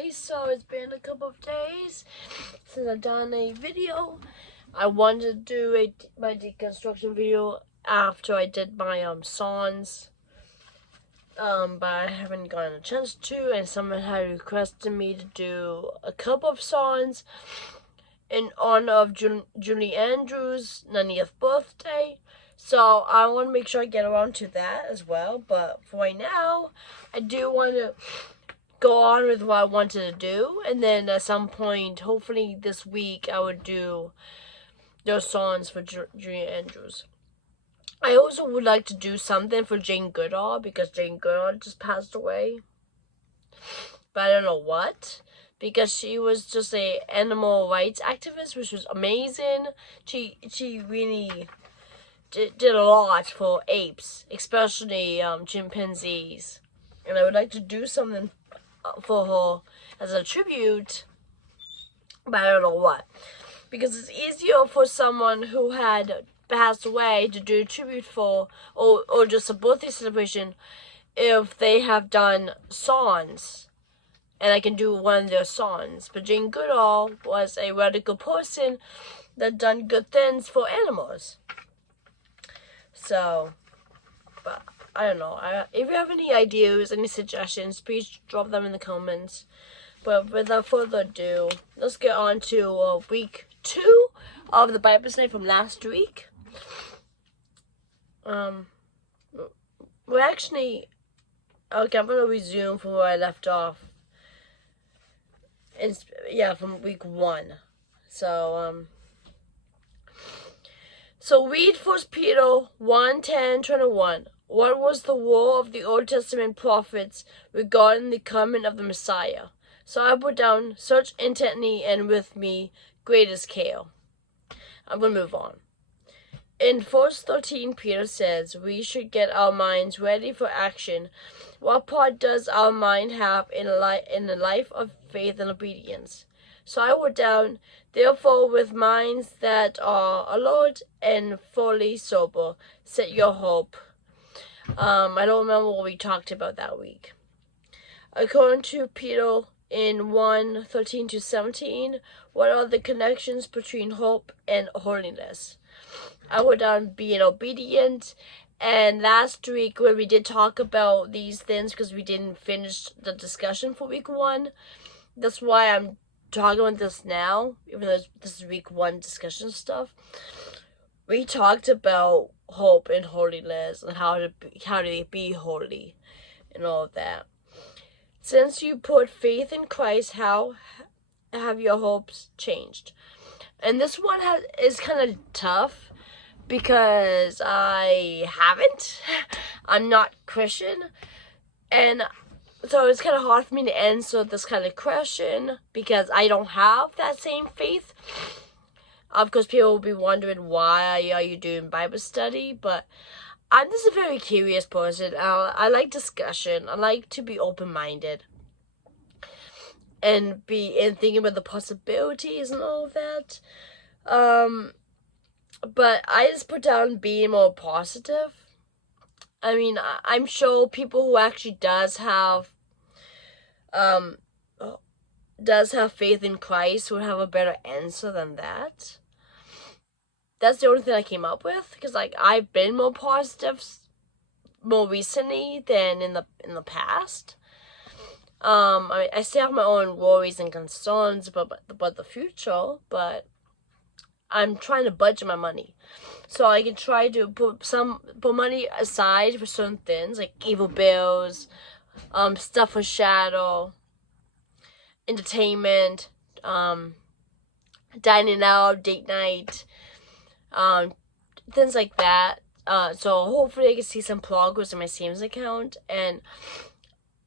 guys, so it's been a couple of days since I've done a video. I wanted to do my deconstruction video after I did my songs, but I haven't gotten a chance to, and someone had requested me to do a couple of songs in honor of Julie Andrews' 90th birthday. So I want to make sure I get around to that as well, but for right now, I do want to go on with what I wanted to do, and then at some point, hopefully this week, I would do those songs for Julie Andrews. I also would like to do something for Jane Goodall, because Jane Goodall just passed away, but I don't know what, because she was just a animal rights activist, which was amazing. She really did a lot for apes, especially chimpanzees, and I would like to do something for her as a tribute, but I don't know what, because it's easier for someone who had passed away to do a tribute for, or just a birthday celebration, if they have done songs, and I can do one of their songs. But Jane Goodall was a radical person that done good things for animals. So, but I don't know. If you have any ideas, any suggestions, please drop them in the comments. But without further ado, let's get on to week 2 of the Bible study from last week. We're actually, okay, I'm going to resume from where I left off. From week 1. So read 1 Peter 1:10-21. What was the war of the Old Testament prophets regarding the coming of the Messiah? So I put down, search intently and with me greatest care. I'm going to move on. In verse 13, Peter says, we should get our minds ready for action. What part does our mind have in the life of faith and obedience? So I wrote down, therefore with minds that are alert and fully sober, set your hope. I don't remember what we talked about that week. According to Peter in 1:13-17, what are the connections between hope and holiness? I wrote down being obedient. And last week when we did talk about these things, because we didn't finish the discussion for week 1, that's why I'm talking about this now, even though this is week 1 discussion stuff. We talked about hope and holiness and how to be holy and all of that. Since you put faith in Christ, how have your hopes changed? And this one is kind of tough because I haven't. I'm not Christian, and so it's kind of hard for me to answer this kind of question because I don't have that same faith. Of course, people will be wondering, why are you doing Bible study? But I'm just a very curious person. I like discussion. I like to be open-minded and thinking about the possibilities and all of that. But I just put down being more positive. I mean, I'm sure people who actually does have faith in Christ would have a better answer than that. That's the only thing I came up with, because like I've been more positive more recently than in the past. I still have my own worries and concerns about the future, but I'm trying to budget my money, so I can try to put money aside for certain things like evil bills, stuff for shadow, entertainment, dining out, date night, things like that. So hopefully I can see some progress in my savings account, and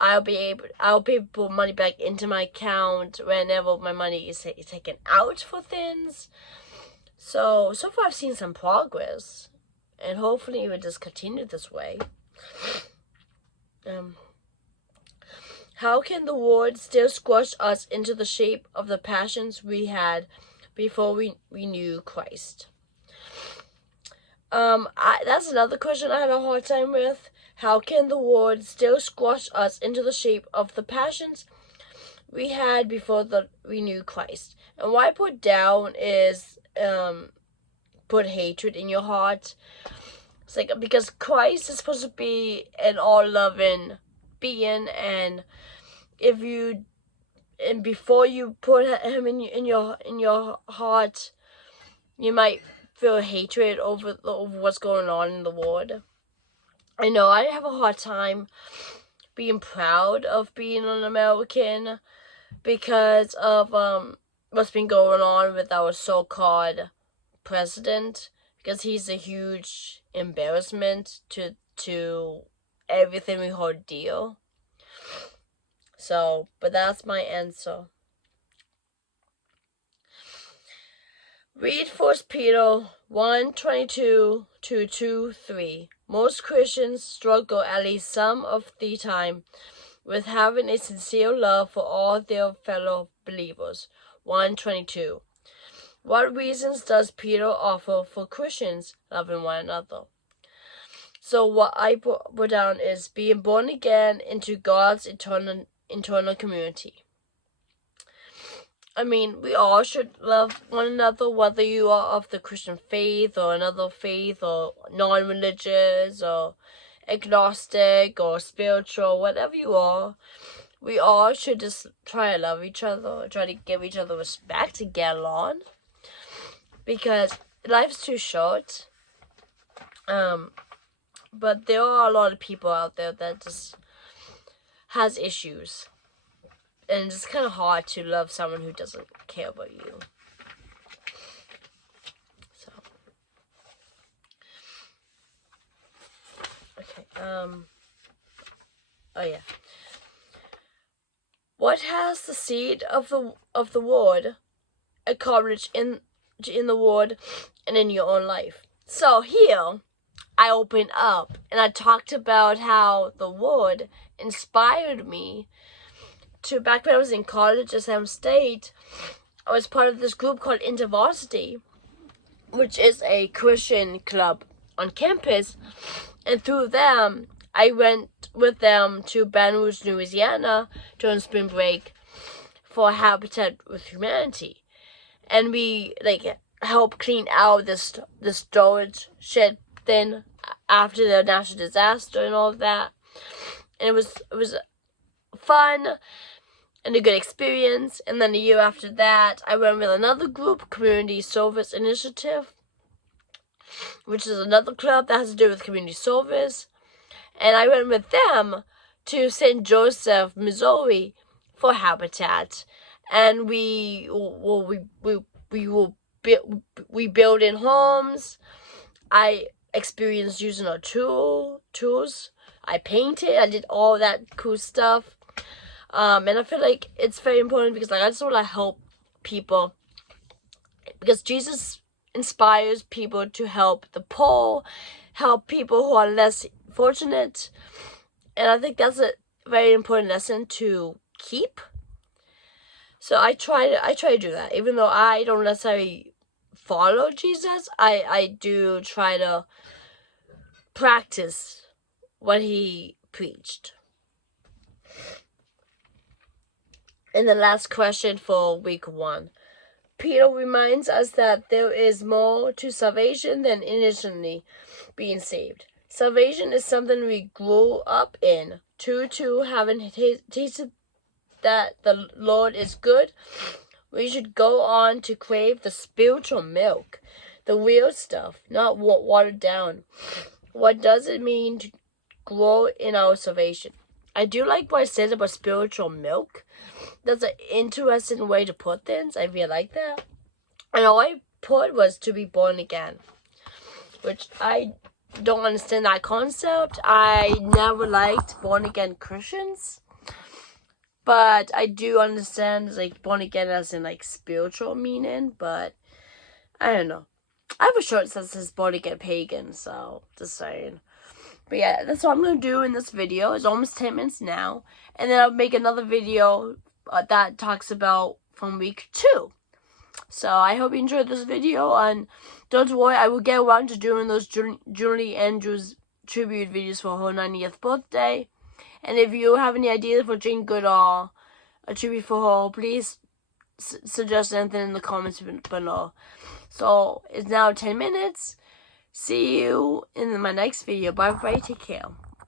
I'll be able to put money back into my account whenever my money is taken out for things. So far I've seen some progress, and hopefully it will just continue this way. How can the world still squash us into the shape of the passions we had before we knew Christ? That's another question I had a hard time with. How can the world still squash us into the shape of the passions we had before we knew Christ. And why put down is put hatred in your heart. It's like, because Christ is supposed to be an all-loving being, and before you put him in your heart, you might feel hatred over what's going on in the world. I know I have a hard time being proud of being an American because of what's been going on with our so-called president, because he's a huge embarrassment to everything we hold dear. So, but that's my answer. Read 1 Peter 1:22-23. Most Christians struggle at least some of the time with having a sincere love for all their fellow believers. 1:22. What reasons does Peter offer for Christians loving one another? So what I put down is being born again into God's eternal community. I mean, we all should love one another, whether you are of the Christian faith or another faith or non-religious or agnostic or spiritual, whatever you are. We all should just try to love each other, try to give each other respect, to get along, because life's too short. But there are a lot of people out there that just has issues, and it's kind of hard to love someone who doesn't care about you. So, okay. Oh yeah. What has the seed of the word accomplished in the word and in your own life? So here, I opened up and I talked about how the word inspired me to, back when I was in college at Sam State, I was part of this group called InterVarsity, which is a Christian club on campus, and through them, I went with them to Baton Rouge, Louisiana during spring break for Habitat with Humanity, and we helped clean out this storage shed thing after the natural disaster and all of that, and it was fun and a good experience. And then a year after that, I went with another group, Community Service Initiative, which is another club that has to do with community service. And I went with them to St. Joseph, Missouri for Habitat. And we build in homes. I experienced using our tools. I painted. I did all that cool stuff. And I feel like it's very important because I just want to help people, because Jesus inspires people to help the poor, help people who are less fortunate, and I think that's a very important lesson to keep. So I try to do that, even though I don't necessarily follow Jesus. I do try to practice what he preached. And the last question for week 1. Peter reminds us that there is more to salvation than initially being saved. Salvation is something we grow up in. Having tasted that the Lord is good, we should go on to crave the spiritual milk, the real stuff, not watered down. What does it mean to grow in our salvation? I do like what I said about spiritual milk. That's an interesting way to put things. I really like that. And all I put was to be born again, which I don't understand that concept. I never liked born again Christians, but I do understand born again as in spiritual meaning. But I don't know. I have a shirt that says born again pagan, so just saying. But yeah, that's what I'm going to do in this video. It's almost 10 minutes now. And then I'll make another video that talks about from week 2. So I hope you enjoyed this video. And don't worry, I will get around to doing those Julie Andrews tribute videos for her 90th birthday. And if you have any ideas for Jane Goodall a tribute for her, please suggest anything in the comments below. So it's now 10 minutes. See you in my next video. Bye bye. Take care.